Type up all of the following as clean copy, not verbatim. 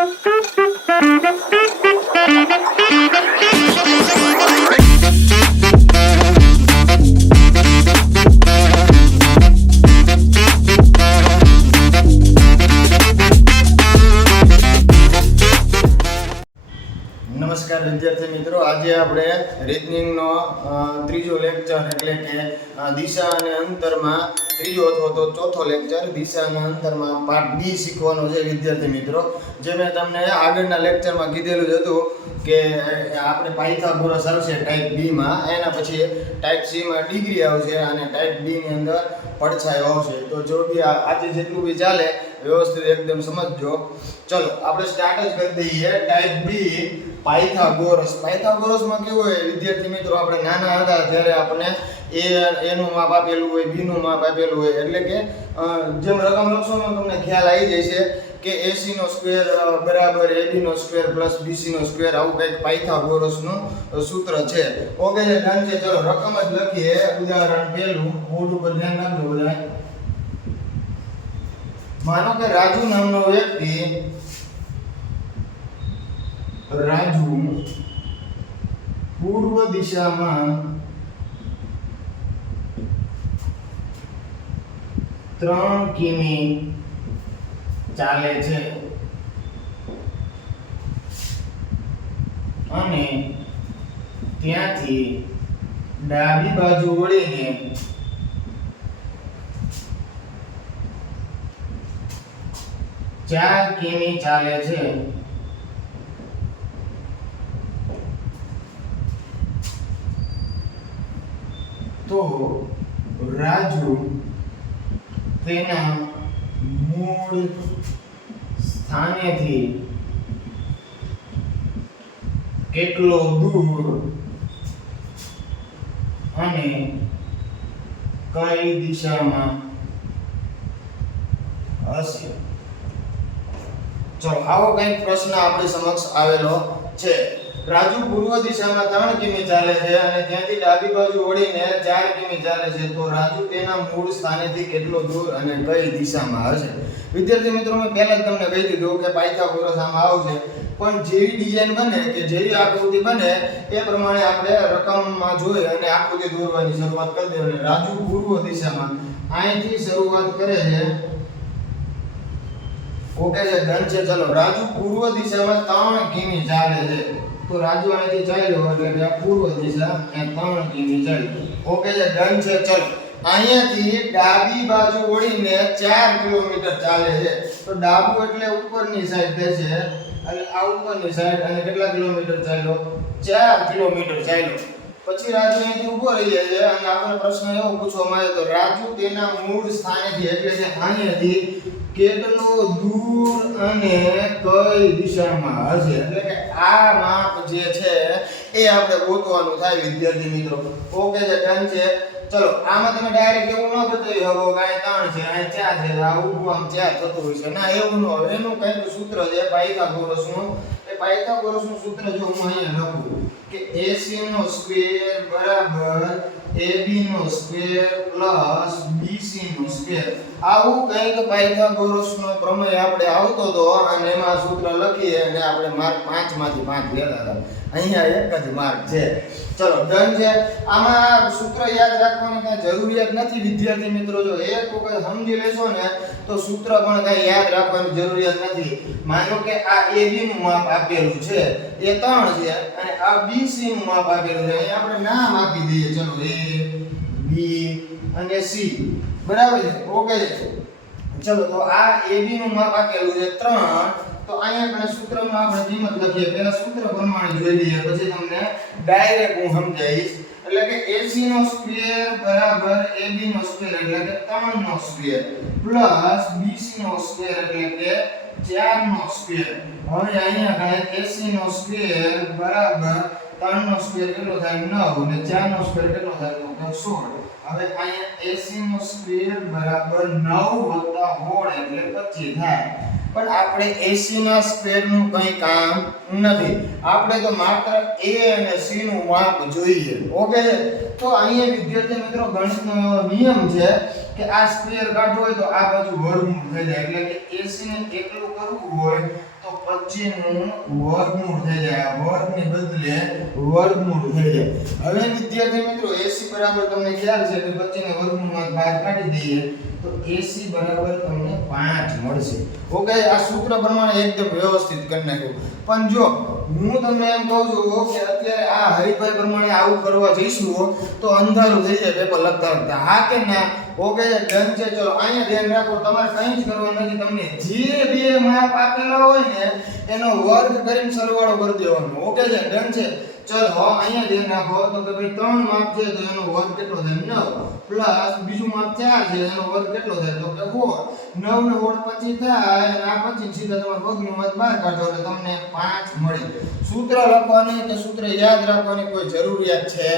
નમસ્કાર વિદ્યાર્થી મિત્રો, આજે આપણે રીઝનિંગનો ત્રીજો લેક્ચર એટલે કે દિશા અને અંતરમાં ત્રીજો અથવા તો ચોથો લેક્ચર દિશા અને અંતરમાં પાર્ટ બી શીખવાનો છે વિદ્યાર્થી મિત્રો. જે મેં તમને આગળના લેક્ચરમાં કીધેલું જ હતું કે આપણે પાયથાગોરસ આવશે ટાઈપ બીમાં, એના પછી ટાઈપ સીમાં ડિગ્રી આવશે અને ટાઈપ બીની અંદર પડછાયો આવશે. તો જો બી આજે જેટલું બી ચાલે વ્યવસ્થિત એકદમ સમજજો. ચલો આપણે સ્ટાર્ટ જ કરી દઈએ. ટાઈપ બી પાયથાગોરસ. પાયથાગોરસમાં કેવું હોય વિદ્યાર્થી મિત્રો, આપણે નાના હતા ત્યારે આપણે એનું માપ આપેલું હોય, બીનું માપ આપેલું હોય, એટલે કે જેમ રકમ લખશો ને તમને ખ્યાલ આવી જાય છે કે AC નો સ્ક્વેર બરાબર AB નો સ્ક્વેર પ્લસ BC નો સ્ક્વેર, આવું કંઈક પાયથાગોરસનું સૂત્ર છે. ઓકે છે, ડન છે. ચલો રકમ જ લખીએ. ઉદાહરણ પહેલું, બોર્ડ ઉપર ધ્યાન રાખજો બધા. માનો કે રાજુ નામનો વ્યક્તિ પૂર્વ દિશામાં 3 કિમી ચાલે છે અને ત્યાંથી ડાબી બાજુ વળીને 4 કિમી ચાલે છે. તો રાજુ તેના મૂળ સ્થાનેથી કેટલો દૂર અને કઈ દિશામાં હશે? ચલો આવો કંઈક પ્રશ્ન આપણી સમક્ષ આવેલો છે. રાજુ પૂર્વ દિશામાં 3 કિમી ચાલે છે અને ત્યાંથી ડાબી બાજુ વળીને 4 કિમી ચાલે છે. તો રાજુ તેના મૂળ સ્થાનેથી કેટલો દૂર અને કઈ દિશામાં હશે? વિદ્યાર્થી મિત્રો, મેં પહેલા જ તમને કહી દીધું કે પાયથાગોરસ આમાં આવશે, પણ જેવી ડિઝાઇન બને કે જેવી આકૃતિ બને એ પ્રમાણે આપણે રકમમાં જોઈ અને આકૃતિ દોરવાની શરૂઆત કરી દેવાની. રાજુ પૂર્વ દિશામાં અહીંથી શરૂઆત કરે છે. ઓકે છે, ડન છે. ચલો રાજુ પૂર્વ દિશામાં 3 કિમી ચાલે છે. તો રાજુ અહીંથી ચાલ્યો એટલે કે પૂર્વ દિશા એ 3 કિમી ચાલ્યો. ઓકે છે, ડન છે. ચલો અહીંયાથી ડાબી બાજુ વળીને 4 કિલોમીટર ચાલે છે. તો ડાબુ એટલે ઉપરની સાઈડ થશે, એટલે આ ઉપરની સાઈડ, અને કેટલા કિલોમીટર ચાલ્યો? 4 કિલોમીટર ચાલ્યો. પછી રાજુ અહીંથી ઊભો રહી જાય છે અને આપણને પ્રશ્ન એવો પૂછવામાં આવે તો રાજુ તેના મૂળ સ્થાનેથી એટલે કે અહીંયાથી કેટલો દૂર અને કઈ દિશામાં હશે? એટલે કે આ માપ જે છે એ આપણે ગોતવાનું થાય વિદ્યાર્થી મિત્રો. ઓકે છે, ડન છે. ચલો આમાં તમે ડાયરેક્ટ એવું ન બતાવી શકો કે આ 3 છે, આ 4 છે, આ ઊભું આમ 4 થતું હોય છે. ના, એવું ન હોય. એનું કંઈક સૂત્ર છે પાયથાગોરસનું. એ પાયથાગોરસનું સૂત્ર જો હું અહીંયા લખું કે AC નો સ્ક્વેર બરાબર AB નો સ્ક્વેર પ્લસ BC નો સ્ક્વેર, આવું કંઈક પાયથાગોરસનો પ્રમેય આપણે આવતો હતો અને એમાં સૂત્ર લખીએ અને આપણે માર્ક 5 માંથી 5 લેતા હતા. અહીંયા એક જ માર્ક છે. ચલો ડન છે. આમાં સૂત્ર યાદ રાખવાની કઈ જરૂરિયાત નથી વિદ્યાર્થી મિત્રો. જો એક વખત સમજી લેશો ને તો સૂત્ર પણ કઈ યાદ રાખવાની જરૂરિયાત નથી. માનો કે આ AB નું માપ આપેલું છે એ 3 છે અને આ BC નું માપ આપેલું છે. અહીં આપણે નામ આપી દઈએ. ચલો A B અને C, બરાબર છે. ઓકે છે. ચલો તો આ AB નું માપ આપેલું છે 3. તો અહીંયા આપણે સૂત્રમાં આપણે કિંમત લખીએ. પહેલા સૂત્ર પ્રમાણે જોઈ લઈએ, પછી તમને ડાયરેક્ટ હું સમજાવીશ. એટલે કે AC નો સ્ક્વેર બરાબર AB નો સ્ક્વેર એટલે કે 3 નો સ્ક્વેર પ્લસ BC નો સ્ક્વેર એટલે કે 4 નો સ્ક્વેર. હવે અહીંયા ગણે AC નો સ્ક્વેર બરાબર 3 નો સ્ક્વેર કેટલો થાય? 9 અને 4 નો સ્ક્વેર કેટલો થાય? તો 16. હવે અહીંયા AC નો સ્ક્વેર બરાબર 9 + 16 એટલે 25 થાય. પણ આપણે AC ના સ્ક્વેર નું કંઈ કામ નથી. આપણે તો માત્ર A અને C નું માપ જોઈએ. ઓકે, તો અહીંયા વિદ્યાર્થી મિત્રો ગણિતનો નિયમ છે કે આ સ્ક્વેર કાઢવો હોય તો આ બાજુ વર્ગમૂળ થઈ જાય. એટલે કે AC ને એકલું કરવું હોય તો 25 25 નું વર્ગમૂળ થઈ જાય, વર્ગની બદલે વર્ગમૂળ થઈ જાય। હવે વિદ્યાર્થી મિત્રો AC બરાબર તમને ખ્યાલ છે કે 25 ને વર્ગમૂળમાં બહાર કાઢી દઈએ તો AC બરાબર તમને 5 મળશે। ઓકે, આ સૂત્ર પ્રમાણે એકદમ વ્યવસ્થિત કરી નાખ્યું। પણ જો હું તમને એમ કહું છું કે અત્યારે આ હરીફાઈ પ્રમાણે આવું કરવા જઈશું તો અંધારું થઈ જાય પેપર લખતા લખતા, હા કે ના? ઓકે, ડન છે। ચલો અહીંયા ધ્યાન રાખો, તમારે કંઈ જ કરવાનું નથી, તમને જે બે માપ આપેલા હોય ને એનો વર્ગ કરીને સરવાળો કરી દેવાનો। ઓકે છે, ડન છે। ચલો અહીંયા ધ્યાન રાખો તો કે ભાઈ 3 માપ છે તો એનો વર્ગ કેટલો થાય? 9 પ્લસ બીજું માપ 4 છે એનો વર્ગ કેટલો થાય? તો કે 4। 9 ને 4 25 થાય અને આ 25 સીધા તમારે વર્ગમૂળમાં બહાર કાઢો એટલે તમને 5 મળે। સૂત્ર લખવાની કે સૂત્ર યાદ રાખવાની કોઈ જરૂરિયાત છે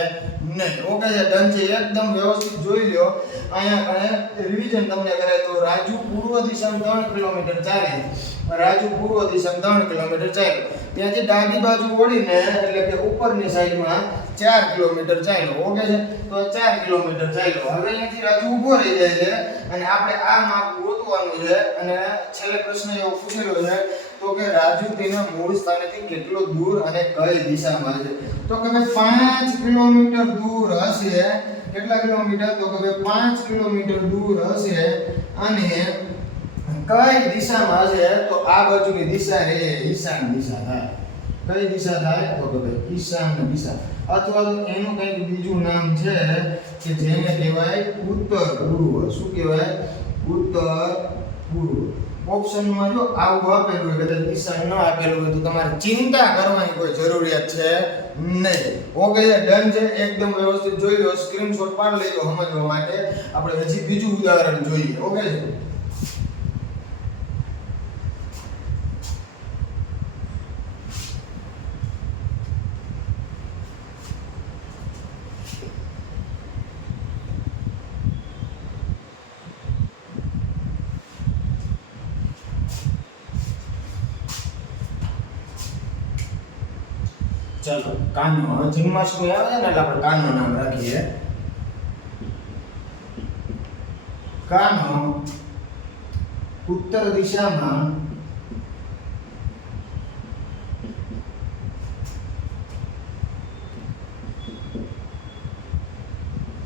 નહીં। ઓકે છે, ડન છે, એકદમ વ્યવસ્થિત જોઈ લ્યો। અહીંયા કણે રિવિઝન તમને કરે તો રાજુ પૂર્વ દિશામાં 3 કિલોમીટર ચાલે, રાજુ પૂર્વ દિશામાં 3 કિલોમીટર ચાલે, ત્યાંથી ડાબી બાજુ વળીને એટલે કે ઉપરની સાઈડમાં 4 કિલોમીટર ચાલ્યો। ઓકે છે, તો 4 કિલોમીટર ચાલ્યો। હવે અહીંથી રાજુ ઊભો રહી જાય છે અને આપણે આ માપ ગોતવાનું છે અને છેલ્લે પ્રશ્ન એવો પૂછેલો છે તો કે રાજુ તેના મૂળ સ્થાનેથી કેટલો દૂર અને કઈ દિશામાં છે? તો કે ભાઈ 5 કિલોમીટર દૂર હશે। કેટલા કિલોમીટર? તો કે ભાઈ 5 કિલોમીટર દૂર હશે અને કઈ દિશામાં હશે? તો આ બાજુની દિશા રે ઈશાન દિશા થાય। કઈ દિશા થાય? તો કે ભાઈ ઈશાન દિશા, અથવા તો એનું કંઈક બીજું નામ છે કે જેને કહેવાય ઉત્તર પૂર્વ। શું કહેવાય? ઉત્તર પૂર્વ। ઓપ્શનમાં જો આવું આપેલું હોય કે દિશા ન આપેલું હોય તો તમારે ચિંતા કરવાની કોઈ જરૂરિયાત છે નહીં। ઓકે, ડન છે, એકદમ વ્યવસ્થિત જોઈ લો, સ્ક્રીનશોટ પાડી લેજો સમજવા માટે। આપણે હજી બીજું ઉદાહરણ જોઈએ। ઓકે, चलो कान्हो, હવે જન્માષ્ટમી આવે છે ને એટલે આપણે કાન્હો નામ રાખીએ। કાન્હો ઉત્તર દિશામાં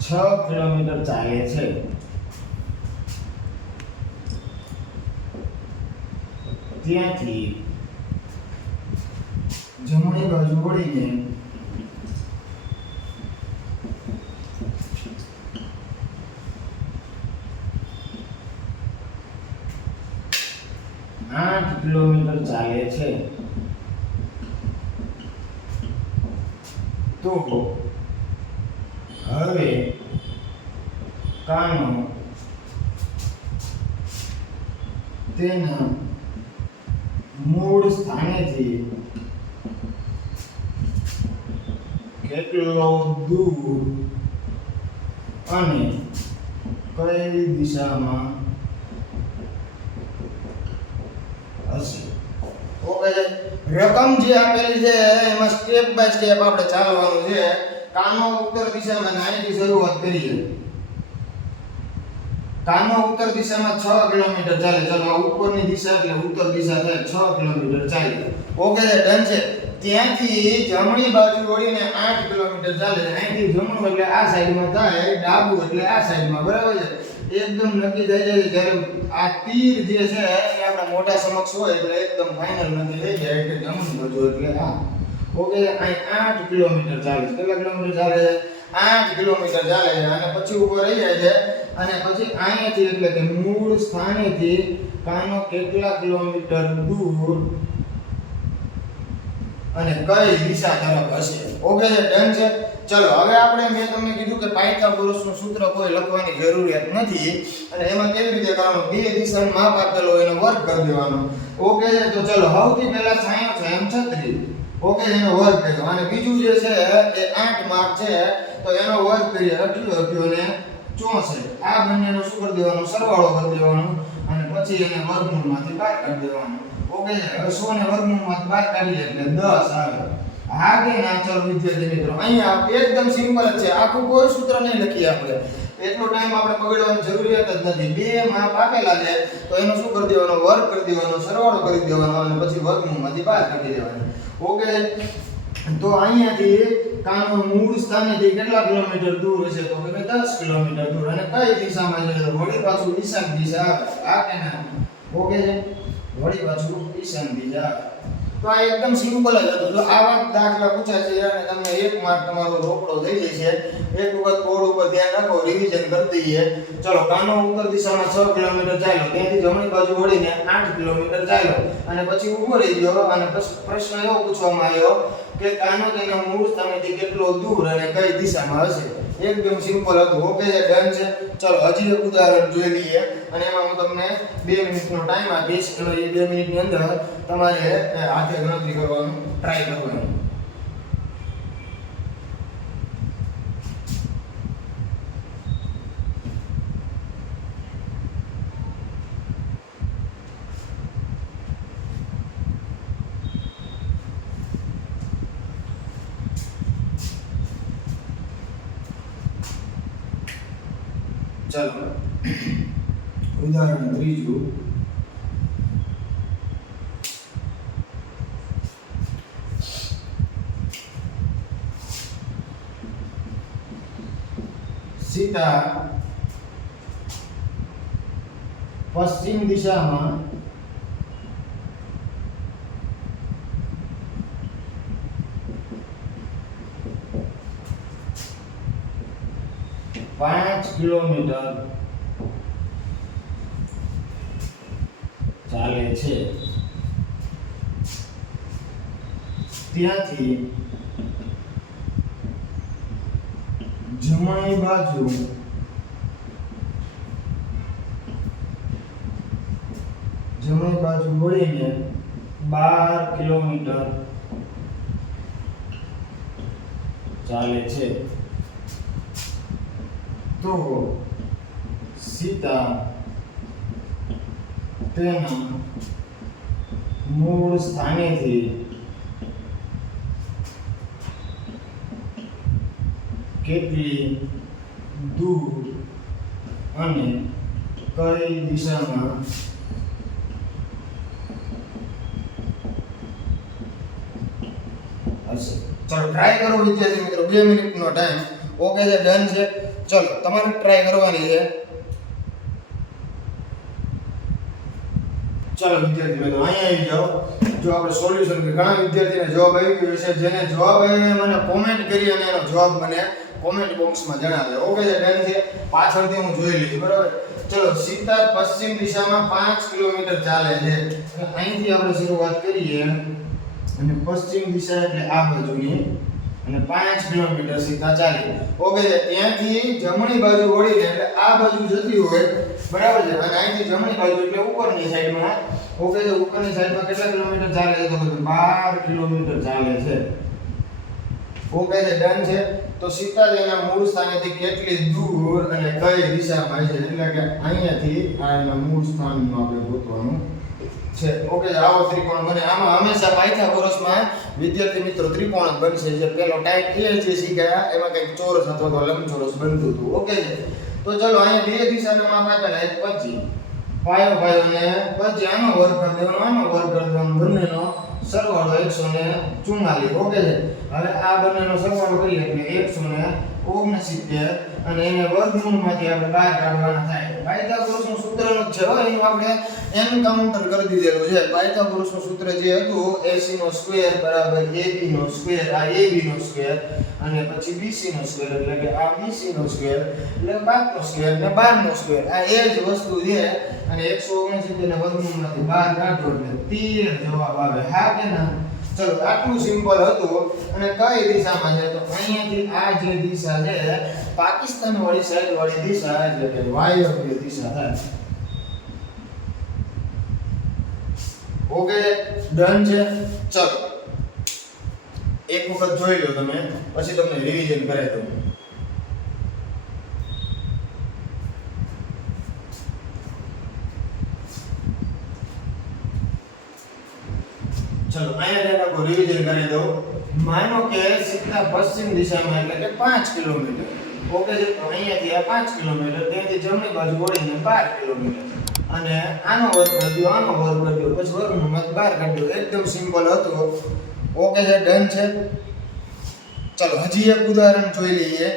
6 કિલોમીટર ચાલે છે। ત્યાંથી જમણી બાજુ વળીને આઠ કિલોમીટર ચાલે છે। તો હવે કાન્હો તેના મૂળ સ્થાનેથી કેટલો દૂર અને કઈ દિશામાં હશે? ઓકે, રકમ જે આપેલી છે એમાં સ્ટેપ બાય સ્ટેપ આપણે ચાલવાનું છે। કાન્હો ઉત્તર દિશામાં અહીંથી શરૂઆત કરીએ। કાન્હો ઉત્તર દિશામાં 6 કિલોમીટર ચાલે। ચલો ઉપરની દિશા એટલે ઉત્તર દિશા થાય, 6 કિલોમીટર ચાલે। ઓકે, ડન છે। ત્યાંથી જમણી બાજુ વળીને 8 કિલોમીટર ચાલે। અહીંથી જમણું એટલે આ સાઈડમાં થાય, ડાબું એટલે આ સાઈડમાં, બરાબર છે? એકદમ નક્કી થઈ જાય જ્યારે આ તીર જે છે એ આપણા મોઢા સમક્ષ હોય એટલે એકદમ ફાઇનલ નક્કી થઈ જાય કે જમણી બાજુ એટલે આ। ઓકે, અહીં 8 કિલોમીટર ચાલે। કેટલા કિલોમીટર ચાલે? 8 કિલોમીટર ચાલે અને પછી ઉપર રહી જાય છે અને પછી અહીંયાથી એટલે કે મૂળ સ્થાનેથી કાન્હો કેટલા કિલોમીટર દૂર અને કઈ દિશા તરફ હશે? ઓકે, ડન છે। ચલો હવે આપણે મેં તમને કીધું કે પાયથાગોરસનું સૂત્ર કોઈ લખવાની જરૂરિયાત નથી અને એમાં કેવી રીતે કરવાનું? બે દિશાનું માપ આપેલો એનો વર્ગ કરી દેવાનો। ઓકે, તો ચલો સૌથી પહેલા છાયો છે એમ છત્રી। ઓકે, એનો વર્ગ કર્યો અને બીજું જે છે એ 8 માપ છે તો એનો વર્ગ કરીએ 88 ને 64। આ બંનેનો શું કરી દેવાનો? સરવાળો કરી દેવાનો અને પછી એને વર્ગમૂળમાંથી બહાર કાઢી દેવાનો। ઓકે, હવે 100 ને વર્ગમૂળમાંથી બહાર કાઢીએ એટલે 10 આવે। હા કે ના? ચલો વિદ્યાર્થી મિત્રો, અહીંયા એકદમ સિમ્પલ જ છે, આખું કોઈ સૂત્ર નહીં લખીએ આપણે, એટલો ટાઈમ આપણે બગાડવાની જરૂરિયાત જ નથી. બે માપ આપેલા છે તો એનો શું કરી દેવાનો, વર્ગ કરી દેવાનો, સરવાળો કરી દેવાનો અને પછી વર્ગમૂળમાંથી બહાર કાઢી દેવાનો. ઓકે, તો અહીંયાથી કાનો મૂળ સ્થાનેથી કેટલા કિલોમીટર દૂર હશે, તો કે 10 કિલોમીટર દૂર. અને કઈ દિશામાં છે, તો વળી પાછું ઈશાન દિશા આ કે ના. ઓકે છે, વળી પાછું ઈશાન દિશા. તો આ એકદમ સિમ્પલ જ હતું. જો આવા દાખલા પૂછાય છે અને તમને 1 માર્ક તમારો રોકડો થઈ જશે. એક વખત બોર્ડ ઉપર ધ્યાન રાખો, રિવિઝન કરી દઈએ. ચલો, કાનો ઉત્તર દિશામાં 6 કિલોમીટર ચાલ્યો, ત્યાંથી જમણી બાજુ વળીને 8 કિલોમીટર ચાલ્યો અને પછી ઊભો રહી ગયો અને પ્રશ્ન એવો પૂછવામાં આવ્યો કે કાનો તેના મૂળ સ્થાનેથી કેટલો દૂર અને કઈ દિશામાં હશે. એકદમ સિમ્પલ હતું. ઓકે છે, ડન છે. ચલો, હજી એક ઉદાહરણ જોઈ લઈએ અને એમાં હું તમને 2 મિનિટનો ટાઈમ આપીશ અને એ 2 મિનિટની અંદર તમારે હાથે ગણતરી કરવાનું ટ્રાય કરવાનું. ચાલો, ઉદાહરણ ત્રીજું. સીતા પશ્ચિમ દિશામાં 5 કિલોમીટર ચાલે છે. ત્યાંથી જમણી બાજુ વળીને 12 કિલોમીટર ચાલે છે. તો સીતા તેના મૂળ સ્થાનેથી કેટલી દૂર અને કઈ દિશામાં હશે. ચલો, ટ્રાય કરો વિદ્યાર્થી મિત્રો. 2 મિનિટનો ટાઈમ. ઓકે છે, ડન છે. ચલો, તમારે ટ્રાય કરવાની છે. ચલો વિદ્યાર્થી મિત્રો, અહીંયા આવી જાઓ. જો આપણે સોલ્યુશન કે ઘણા વિદ્યાર્થીને જવાબ આવી ગયો છે. જેને જવાબ આવ્યો મને કોમેન્ટ કરી અને એનો જવાબ મને કોમેન્ટ બોક્સમાં જણાવે. ઓકે છે, ડન છે. પાછળથી હું જોઈ લઈશ, બરાબર. ચલો, સીતા પશ્ચિમ દિશામાં 5 કિલોમીટર ચાલે છે. અહીંથી આપણે શરૂઆત કરીએ અને પશ્ચિમ દિશા એટલે આ બાજુની અને 5 કિલોમીટર સીતા ચાલી. ઓકે, ત્યાંથી જમણી બાજુ વળીને એટલે આ બાજુ જતી હોય, બરાબર છે. અને અહીંથી જમણી બાજુ એટલે ઉપરની સાઈડમાં. ઓકે, તો ઉપરની સાઈડમાં કેટલા કિલોમીટર ચાલે છે, તો 12 કિલોમીટર ચાલે છે. ઓકે છે, ડન છે. તો સીતા તેના મૂળ સ્થાનેથી કેટલી દૂર અને કઈ દિશામાં છે, એટલે કે અહીંયાથી આ એના મૂળ સ્થાનનું આપણે ગોતવાનું છે. ઓકે, આવો ત્રિકોણ બને. આમાં હંમેશા પાયથાગોરસમાં વિદ્યાર્થી મિત્રો ત્રિકોણ જ બનશે. જે પેલો ટાઈપ એ જે શીખ્યા એમાં કંઈક ચોરસ અથવા તો લંબચોરસ બનતું હતું. ઓકે છે. તો ચલો, અહીંયા 2 દિશાના માપ આપેલા છે 25. પાયો ને 25 આનો વર્ગ કરી દેવાનો, આનો વર્ગ કરી દેવાનો, બંનેનો સરવાળો 144. ઓકે છે. હવે આ બંનેનો સરવાળો કરીએ એટલે 169 અને એને વર્ગમૂળમાંથી આપણે બહાર કાઢવાના થાય. પાયથાગોરસનું સૂત્ર જ છે, એનું આપણે એન્કાઉન્ટર કરી દીધેલું છે. પાયથાગોરસનું સૂત્ર જે હતું AC નો સ્ક્વેર બરાબર AB નો સ્ક્વેર, આ AB નો સ્ક્વેર અને પછી BC નો સ્ક્વેર એટલે કે આ BC નો સ્ક્વેર એટલે 5 નો સ્ક્વેર અને 12 નો સ્ક્વેર. આ એ જ વસ્તુ છે અને 169 ને વર્ગમૂળમાંથી બહાર કાઢો એટલે 13 જવાબ આવે. હા કે ના? ચલો, આટલું સિમ્પલ હતું. અને કઈ દિશામાં છે, તો અહીંયાથી આ જે દિશા છે પાકિસ્તાન વાળી સાઈડ વાળી દિશા એટલે કે વાયવ્ય દિશા થાય. ઓકે, ડન છે. ચલો, એક વખત જોઈ લો તમે, પછી તમને રિવિઝન કરાવી દઉં. ચલો, અહીંયા રિવિઝન કરી દઉં. માનો કે સીતા પશ્ચિમ દિશામાં એટલે કે 5 કિલોમીટર ઓકે છે. તો અહીંયાથી આ 5 કિલોમીટર, ત્યાંથી જમણી બાજુ વળીને 12 કિલોમીટર, અને આનો વર્ગ કરી દો, આનો વર્ગ કરી દો, પછી વર્ગનું મત બહાર કાઢી દો. એકદમ સિમ્પલ હતું. ઓકે છે, ડન છે. ચલો હજી એક ઉદાહરણ જોઈ લઈએ.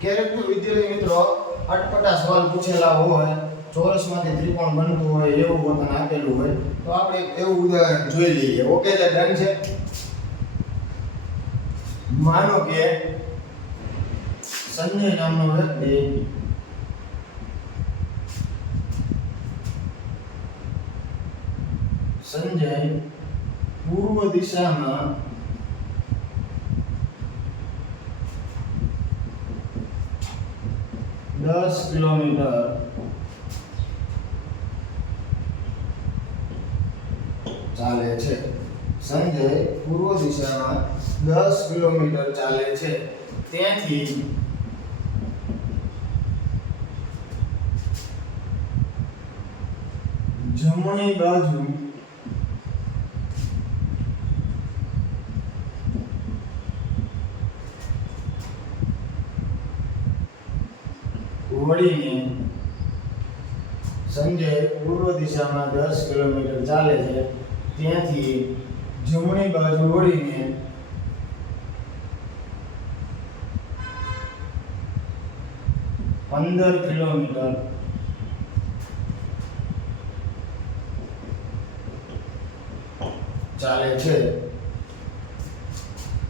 ક્યારેક તો વિદ્યાર્થી મિત્રો અટપટા સવાલ પૂછેલા હોય, ચોરસમાંથી ત્રિકોણ બનતું હોય એવું પોતાને આપેલું હોય, તો આપણે એવું ઉદાહરણ જોઈ લઈએ. ઓકે છે, ડન છે. માનો કે સંજય નામનો વ્યક્તિ સંજય પૂર્વ દિશામાં 10 કિલોમીટર ચાલે છે. સંજય પૂર્વ દિશામાં 10 કિલોમીટર ચાલે છે. ત્યાંથી જમણી બાજુ વળીને સંજય પૂર્વ દિશામાં 10 કિલોમીટર ચાલે છે. ત્યાંથી જમણી બાજુ વળીને 15 કિલોમીટર ચાલે છે.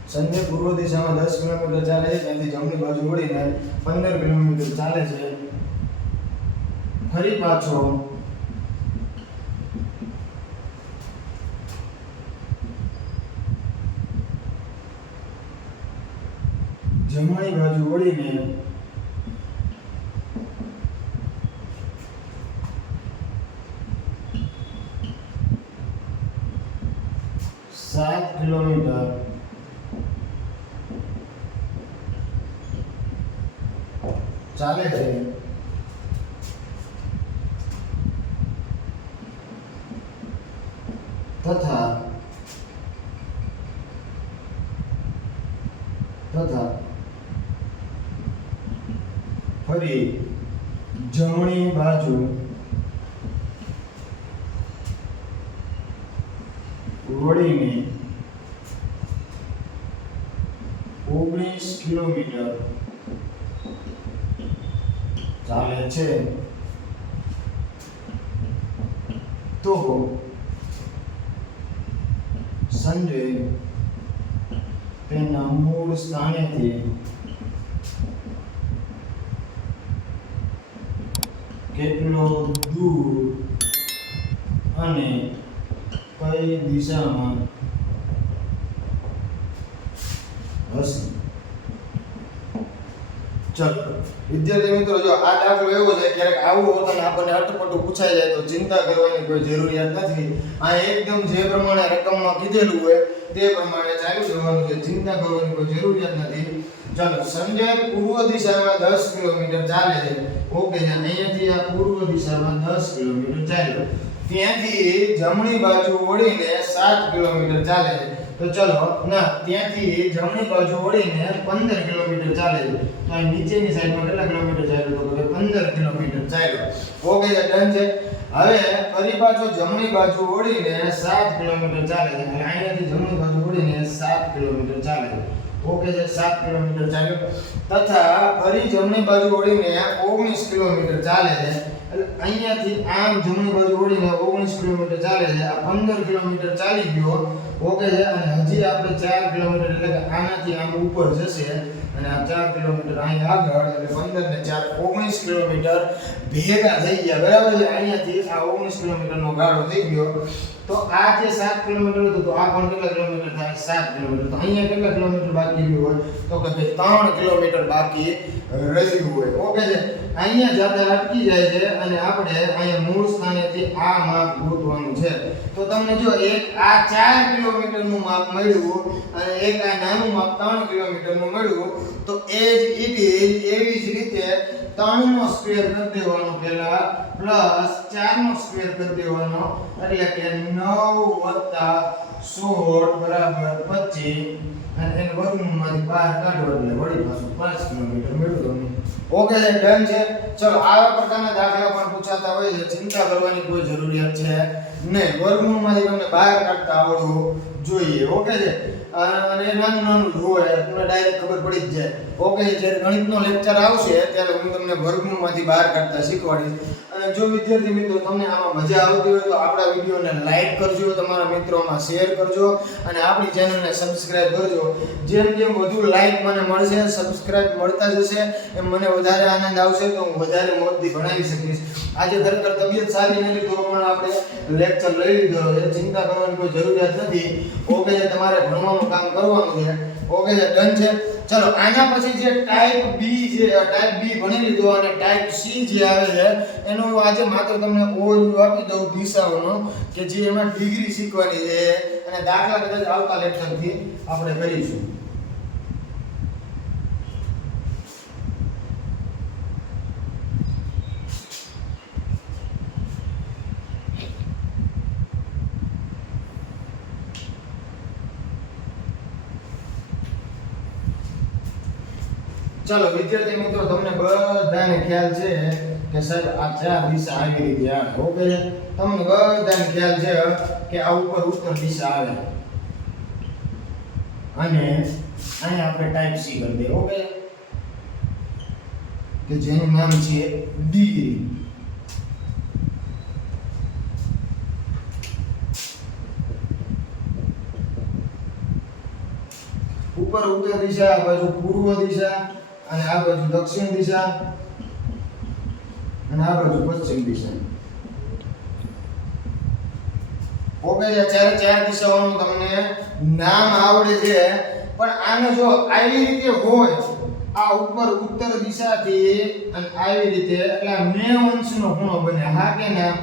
સંજય પૂર્વ દિશામાં 10 કિલોમીટર ચાલે છે, ત્યાંથી જમણી બાજુ વળીને 15 કિલોમીટર ચાલે છે. ફરી પાછો જમણી બાજુ વળીને 7 કિલોમીટર ચાલે છે. તથા ફરી જમણી બાજુ વળીને 19 કિલોમીટર ચાલે છે. તો સંજય તેના મૂળ સ્થાનેથી કેટલો દૂર અને કઈ દિશામાં હશે? ચલો વિદ્યાર્થી મિત્રો, જો આ દાખલો એવો છે, ક્યારેક આવું હોત અને આપણને અટપટું પૂછાઈ જાય તો ચિંતા કરવાની કોઈ જરૂરિયાત નથી. આ એકદમ જે પ્રમાણે રકમમાં કીધેલું હોય તે પ્રમાણે ચાલુ જવાનું છે. ચિંતા કરવાની કોઈ જરૂરિયાત નથી. ચલો, સંજય પૂર્વ દિશામાં 10 કિલોમીટર ચાલે છે. ઓકે છે. અહીંયાથી આ પૂર્વ દિશામાં 10 કિલોમીટર ચાલ્યો, ત્યાંથી જમણી બાજુ વળીને 7 કિલોમીટર ચાલે છે. તો ચલો ના, ત્યાંથી જમણી બાજુ વળીને 15 કિલોમીટર ચાલે છે. તો આ નીચેની સાઈડમાં કેટલા કિલોમીટર ચાલ્યો? તો કે 15 કિલોમીટર ચાલ્યો. ઓકે છે, ડન છે. હવે ફરી પાછો જમણી બાજુ વળીને 7 કિલોમીટર ચાલે છે. એટલે અહીંયાથી જમણી બાજુ વળીને 7 કિલોમીટર ચાલે છે. ઓકે છે, 7 કિલોમીટર ચાલ્યો. તથા ફરી જમણી બાજુ વળીને 19 કિલોમીટર ચાલે છે. એટલે અહીંયાથી આમ જમણી બાજુ વળીને 19 કિલોમીટર ચાલે છે. આ 15 કિલોમીટર ચાલી ગયો. ઓકે છે. અને હજી આપણે 4 કિલોમીટર, એટલે કે આનાથી આમ ઉપર જશે અને આ 4 કિલોમીટર અહીં આગળ, એટલે 15 ને 4 19 કિલોમીટર ભેગા થઈ ગયા. બરાબર છે. અહીંયાથી આ 19 કિલોમીટરનો ગાળો થઈ ગયો. તો આ જે 7 કિલોમીટર હતું તો આ પણ કેટલા કિલોમીટર થાય 7 કિલોમીટર. તો અહીંયા કેટલા કિલોમીટર બાકી રહ્યું હોય તો કે ભાઈ 3 કિલોમીટર બાકી રહ્યું હોય. ઓકે છે. અહીંયા જાતે અટકી જાય છે અને આપણે અહીંયા મૂળ સ્થાનેથી આ માપ ગોતવાનું છે. તો તમને જો એક આ 4 કિલોમીટરનું માપ મળ્યું અને એક આ નાનું માપ 3 કિલોમીટરનું મળ્યું તો એ જ એવી જ રીતે 3 નો સ્ક્વેર કરી દેવાનો પહેલા પ્લસ 4 નો સ્ક્વેર કરી દેવાનો એટલે કે 9 16 બરાબર 25 અને એને વર્ગમૂળમાંથી બહાર કાઢો એટલે વળી પાછું 5 કિલોમીટર મળ્યું તમને. ઓકે છે, ડન છે. ચલો આવા પ્રકારના દાખલા પણ પૂછાતા હોય છે, ચિંતા કરવાની કોઈ જરૂરિયાત છે નહીં. વર્ગમૂળમાંથી તમને બહાર કાઢતા આવડવું જોઈએ. ઓકે છે. અને નાનું હોય તમને ડાયરેક્ટ ખબર પડી જ જાય. ઓકે, જ્યારે ગણિતનો લેક્ચર આવશે ત્યારે હું તમને વર્ગમૂળમાંથી બહાર કાઢતા શીખવાડીશ. અને જો વિદ્યાર્થી મિત્રો તમને આમાં મજા આવતી હોય તો આપણા વિડીયોને લાઈક કરજો, તમારા મિત્રોમાં શેર કરજો અને આપણી ચેનલને સબસ્ક્રાઇબ કરજો. જેમ જેમ વધુ લાઈક મને મળશે, સબસ્ક્રાઇબ મળતા જશે એમ મને વધારે આનંદ આવશે તો હું વધારે મોજથી ભણાવી શકીશ. આજે ખરેખર તબિયત સારી નથી તો પણ આપણે લેક્ચર લઈ લીધો છે, ચિંતા કરવાની કોઈ જરૂરિયાત નથી. ઓકે, તમારે ભણવાનું કામ કરવાનું છે. ઓકે, ડન છે. ચલો આના પછી જે ટાઈપ બી ભણી લીધો અને ટાઈપ સી જે આવે છે એનો આજે માત્ર તમને ઓવરવ્યુ આપી દઉં દિશાઓનો કે જે એમાં ડિગ્રી શીખવાની છે અને દાખલા કદાચ આવતા લેક્ચરથી આપણે કરીશું. ચલો વિદ્યાર્થી મિત્રો તમને બધાને ખ્યાલ છે કે સાહેબ આ 4 દિશા આવી રીતે આવે. ઓકે, તમને બધાને ખ્યાલ છે કે આ ઉપર ઉત્તર દિશા આવે અને અહીંયા આપણે ટાઈપ સી કરી દઈએ. ઓકે, કે જેનું નામ છે ડિગ્રી. ઉપર ઉત્તર દિશા, આ બાજુ પૂર્વ દિશા અને આ બાજુ દક્ષિણ દિશા અને આ બાજુ પશ્ચિમ દિશા. ઓકે, ચાર દિશાઓનું તમને નામ આવડે છે. પણ આને જો આવી રીતે હોય આ ઉપર ઉત્તર દિશાથી અને આવી રીતે એટલે 90 અંશનો ખૂણો બને. હા કે ના?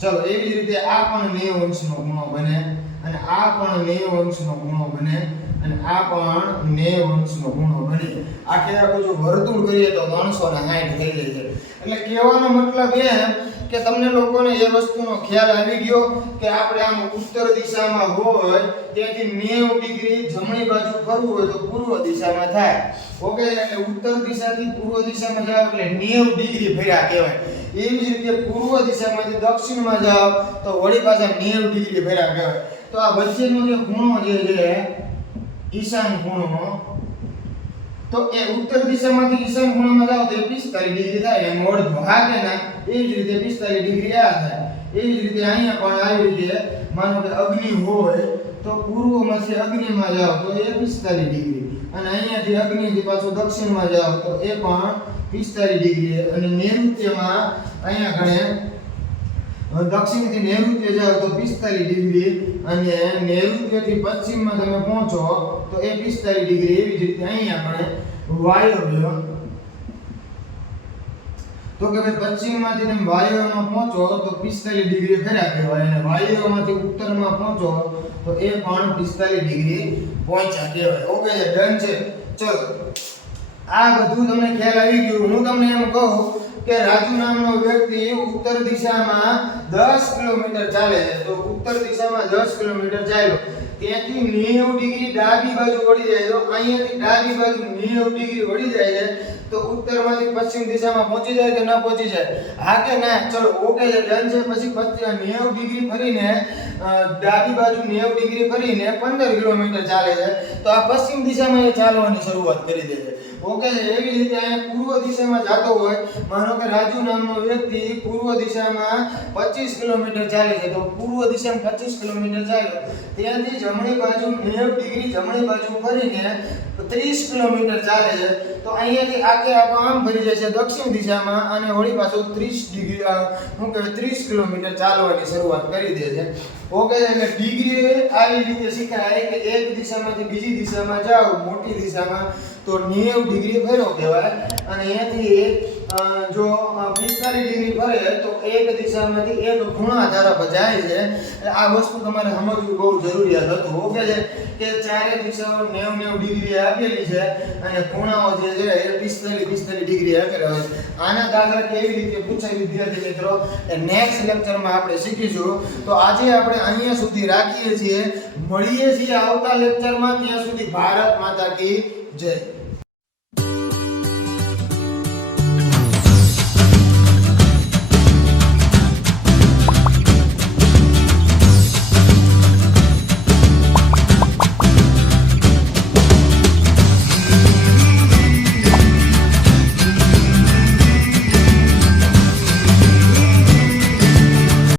ચલો એવી જ રીતે આ પણ 90 અંશનો ખૂણો બને અને આ પણ 90 અંશનો ખૂણો બને અને આ પણ 90 અંશનો ખૂણો બને. આખે આખું જો વર્તુળ કરીએ તો 360 થઈ જાય છે. એટલે કહેવાનો મતલબ એમ કે તમને લોકોને એ વસ્તુનો ખ્યાલ આવી ગયો કે આપણે આમ ઉત્તર દિશામાં હોય ત્યાંથી 90 ડિગ્રી જમણી બાજુ ફરવું હોય તો પૂર્વ દિશામાં થાય. ઓકે, એટલે ઉત્તર દિશાથી પૂર્વ દિશામાં જાવ એટલે 90 ડિગ્રી ફેર્યા કહેવાય. એવી જ રીતે પૂર્વ દિશામાંથી દક્ષિણમાં જાવ તો વળી પાછા 90 ડિગ્રી ફેર્યા કહેવાય. તો આ વચ્ચેનો જે ખૂણો જે છે ઈશાન ખૂણો, તો એ ઉત્તર દિશામાંથી ઈશાન ખૂણામાં જાવ તો 45 ડિગ્રી થાય એમ અડધો. હા કે ના? એવી જ રીતે 45 ડિગ્રી આ થાય. એવી જ રીતે અહીંયા પણ આવી રીતે માનો કે અગ્નિ હોય તો પૂર્વમાંથી અગ્નિમાં જાવ તો એ 45 ડિગ્રી અને અહીંયાથી અગ્નિથી પાછું દક્ષિણમાં જાવ તો એ પણ 45 ડિગ્રી અને નૈઋત્યમાં અહીંયા ગણે દક્ષિણથી નૈઋત્ય જાવ તો 45 ડિગ્રી અને નૈઋત્યથી પશ્ચિમમાં તમે પહોંચો તો એ 45 ડિગ્રી. એવી જ રીતે અહીંયા આપણે વાયવ્ય તો કે ભાઈ પશ્ચિમમાંથી તમે વાયવ્યમાં પહોંચો તો 45 ડિગ્રી ફેર્યા કહેવાય અને વાયવ્યમાંથી ઉત્તરમાં પહોંચો તો એ પણ 45 ડિગ્રી પહોંચ્યા કહેવાય. ઓકે, ડન છે. ચલો આ બધું તમને ખ્યાલ આવી ગયું. હું તમને એમ કહું કે રાજુ નામનો વ્યક્તિ ઉત્તર દિશામાં 10 કિલોમીટર ચાલે છે. તો ઉત્તર દિશામાં 10 કિલોમીટર ચાલ્યો ત્યાંથી 90 ડિગ્રી ડાબી બાજુ વળી જાય તો અહીંયાથી ડાબી બાજુ 90 ડિગ્રી વળી જાય છે તો ઉત્તરમાંથી પશ્ચિમ દિશામાં પહોંચી જાય કે ના પહોંચી જાય? હા કે ના? ચલો ઓકે છે, ડન છે. પછી 90 ડિગ્રી ફરીને ડાબી બાજુ 90 ડિગ્રી ફરીને 15 કિલોમીટર ચાલે છે તો આ પશ્ચિમ દિશામાં એ ચાલવાની શરૂઆત કરી દે છે. ઓકે એવી રીતે અહીંયા પૂર્વ દિશામાં જતો હોય, માનો કે રાજુ નામનો વ્યક્તિ પૂર્વ દિશામાં 25 કિલોમીટર ચાલે છે, તો પૂર્વ દિશામાં 25 કિલોમીટર ચાલ્યો, ત્યાંથી જમણી બાજુ 90 ડિગ્રી જમણી બાજુ ફરીને 30 કિલોમીટર ચાલે છે, તો અહીંયાથી આખે આખો આમ ફરી જાય છે દક્ષિણ દિશામાં અને વળી પાછું 30 ડિગ્રી શું કહેવાય 30 કિલોમીટર ચાલવાની શરૂઆત કરી દે છે. ઓકે એટલે ડિગ્રી આવી રીતે શીખાય કે એક દિશામાંથી બીજી દિશામાં જાવ મોટી દિશામાં તો 90 ડિગ્રી ફેરો કહેવાય, અને અહીંયાથી જો 45 ડિગ્રી ફરે તો એક દિશામાંથી એક ખૂણા તરફ જાય છે. એટલે આ વસ્તુ તમારે સમજવું બહુ જરૂરિયાત હતું. ઓકે છે કે ચારે દિશાઓ 90 ડિગ્રી આપેલી છે અને ખૂણાઓ જે છે એ 45 ડિગ્રી આપેલા હોય છે. આના દાખલા કેવી રીતે પૂછાય વિદ્યાર્થી મિત્રો એ નેક્સ્ટ લેક્ચરમાં આપણે શીખીશું. તો આજે આપણે અહીંયા સુધી રાખીએ છીએ, મળીએ છીએ આવતા લેક્ચરમાં. ત્યાં સુધી ભારત માતા કી જય.